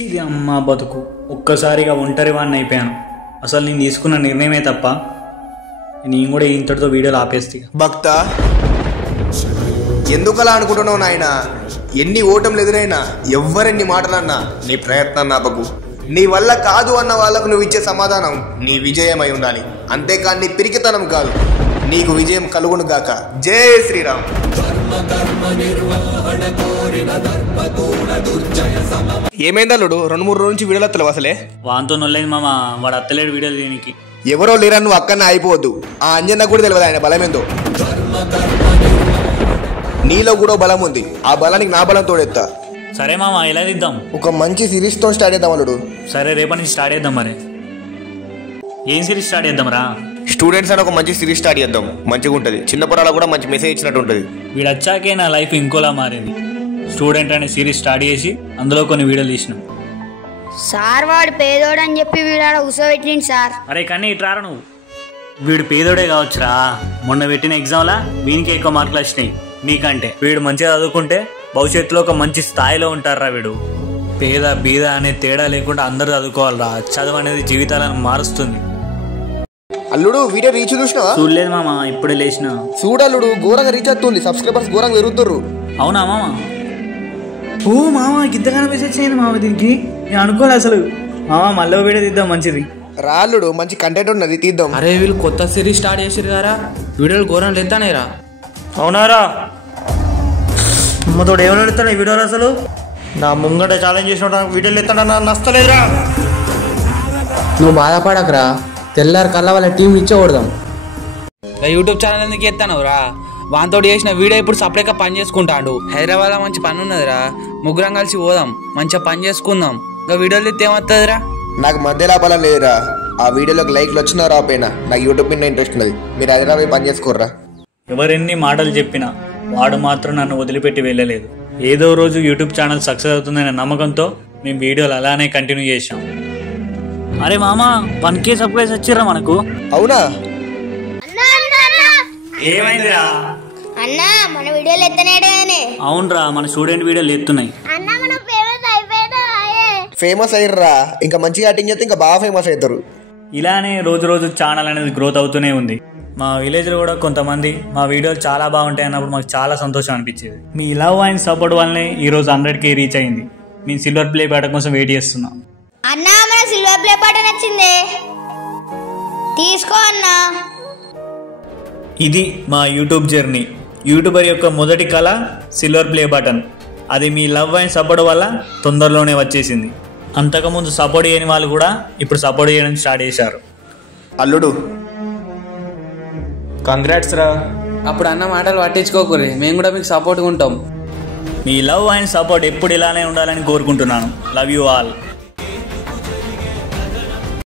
చీది అమ్మ బతుకు ఒక్కసారిగా ఒంటరి వాడిని అయిపోయాను. అసలు నేను తీసుకున్న నిర్ణయమే తప్ప. నేను కూడా ఇంతటితో వీడియోలు ఆపేస్తా. భక్త ఎందుకలా అనుకుంటున్నావు నాయన? ఎన్ని ఓటములు ఎదురైనా ఎవరెన్ని మాటలన్నా నీ ప్రయత్నాన్ని ఆపకు. నీ వల్ల కాదు అన్న వాళ్ళకు నువ్వు ఇచ్చే సమాధానం నీ విజయమై ఉండాలి, అంతేకాని నీ పిరికితనం కాదు. నీకు విజయం కలుగును గాక. జై శ్రీరామ్. ఏమైందల్లుడు? 2-3 రోజు నుంచి వీడియోలు వస్తలేవు అసలే. వాంతో నొల్లేదు మామ, వాడు అత్తలేడు వీడియోలు దీనికి. ఎవరో లేరా, నువ్వు అక్కడనే అయిపోవద్దు. ఆ అంజన్న కూడా తెలియదు ఆయన బలమేందో. నీలో కూడా బలం ఉంది, ఆ బలానికి నా బలం తోడెత్తా. సరే మామ, ఎలా దిద్దాం? ఒక మంచి సిరీస్తో స్టార్ట్ చేద్దాం అల్లుడు. సరే, రేపటి నుంచి స్టార్ట్ చేద్దాం. మరి ఏం సిరీస్ స్టార్ట్ చేద్దాం రా? స్టూడెంట్స్ అని ఒక మంచి సిరీస్ స్టార్ట్ చేద్దాం, మంచిగా ఉంటుంది. చిన్న పొరాలకు కూడా మంచి మెసేజ్ ఇచ్చినట్టు ఉంటుంది. వీడు వచ్చాకే నా లైఫ్ ఇంకోలా మారింది. స్టూడెంట్ అనే సిరీస్ స్టార్ట్ చేసి అందులో కొన్ని వీడియోలు తీసినాం. సార్ వాడు పేదోడు అని చెప్పి వీడాడ కూర్చోబెట్టింది సార్. అరే కానీ ఇట్రారా నువ్వు. వీడు పేదోడే కావచ్చురా, మొన్న పెట్టిన ఎగ్జామ్లా వీనికి ఎక్కువ మార్కులు వచ్చినాయి నీకంటే. వీడు మంచిగా చదువుకుంటే భవిష్యత్తులో ఒక మంచి స్థాయిలో ఉంటారా. వీడు పేద బీద అనే తేడా లేకుండా అందరూ చదువుకోవాలరా. చదువు అనేది జీవితాలను మారుస్తుంది. అల్లుడు వీడియో రీచ్ చూసినావా? చూడలేదు మామ, ఇప్పుడే లేచిన. చూడల్లుడు, ఘోరంగా రీచ్ అవుతుంది. సబ్స్క్రైబర్స్ ఘోరంగా పెరుగుతుర్రు. అవునా మామ? ఓ మామ, ఇంతగానో మెసేజ్ చేయండి మామ దీనికి. నేను అనుకోలే అసలు. మామ మళ్ళీ వీడియో తీద్దాం మంచిది. రాళ్ళుడు మంచి కంటెంట్ ఉన్నది, తీద్దాం. అరే వీళ్ళు కొత్త సిరీస్ స్టార్ట్ చేసారు కదా, వీడియోలు ఘోరం లేతానేరా. అవునారా? అమ్మతోడు ఏమైనా ఎత్తాను ఈ వీడియోలు? అసలు నా ముంగట ఛాలెంజ్ చేసిన వీడియోలు ఎత్తాడు, నచ్చలేదురా. నువ్వు బాధపడకరా, తెల్లారి కల్లా వాళ్ళ టీం ఇచ్చే కొడదాం. యూట్యూబ్ ఛానల్ ఎందుకు ఎత్తానురా? వాంతో చేసిన వీడియో ఇప్పుడు సపరేట్గా పని చేసుకుంటాడు. హైదరాబాద్లో మంచి పని ఉన్నదిరా, ముగ్గురం కలిసి పోదాం, మంచిగా పని చేసుకుందాం. ఇంకా వీడియోలు ఎత్తే ఏమవుతుందిరా? నాకు మధ్యలో బలం లేదురా. ఆ వీడియోలోకి లైక్లు వచ్చినా రాపోయినా నాకు యూట్యూబ్ మీద ఇంట్రెస్ట్ ఉన్నది. మీరు హైదరాబాద్ పని చేసుకోర్రా. ఎవరెన్ని మాటలు చెప్పినా వాడు మాత్రం నన్ను వదిలిపెట్టి వెళ్ళలేదు. ఏదో రోజు యూట్యూబ్ ఛానల్ సక్సెస్ అవుతుందనే నమ్మకంతో మేము వీడియోలు అలానే కంటిన్యూ చేసాం. అరే మామ, 1K సబ్స్క్రైబర్స్ వచ్చిర్రా మనకు. అవునా? ఏమైందిరా? అన్నా మన వీడియోలు ఎత్తనేడే. అవునరా, మన స్టూడెంట్ వీడియోలు ఎత్తున్నాయి. ఫేమస్ అయ్యర్రా, ఇంకా మంచిగా యాక్టింగ్ చేస్తే ఇంకా బాగా ఫేమస్ అవుతారు. ఇలానే రోజు రోజు ఛానల్ అనేది గ్రోత్ అవుతూనే ఉంది. మా విలేజ్లో కూడా కొంతమంది మా వీడియోలు చాలా బాగుంటాయి అన్నప్పుడు మాకు చాలా సంతోషం అనిపించేది. మీ లవ్ అండ్ సపోర్ట్ వల్లనే ఈరోజు 100K రీచ్ అయింది. మేము సిల్వర్ ప్లే బటన్ కోసం వెయిట్ చేస్తున్నాం. అన్నా మన సిల్వర్ ప్లే బటన్ వచ్చింది, తీసుకో అన్నా. ఇది మా యూట్యూబ్ జర్నీ. యూట్యూబర్ యొక్క మొదటి కళ సిల్వర్ ప్లే బటన్. అది మీ లవ్ అండ్ సపోర్ట్ వల్ల తొందరలోనే వచ్చేసింది. అంతకుముందు సపోర్ట్ చేయని వాళ్ళు కూడా ఇప్పుడు సపోర్ట్ చేయడం స్టార్ట్ చేశారు. అల్లుడు కంగ్రాట్స్ రా. అప్పుడు అన్న మాటలు పట్టించుకోకూరి, మేము కూడా మీకు సపోర్ట్గా ఉంటాం. మీ లవ్ అండ్ సపోర్ట్ ఎప్పుడు ఇలానే ఉండాలని కోరుకుంటున్నాను. Love you all.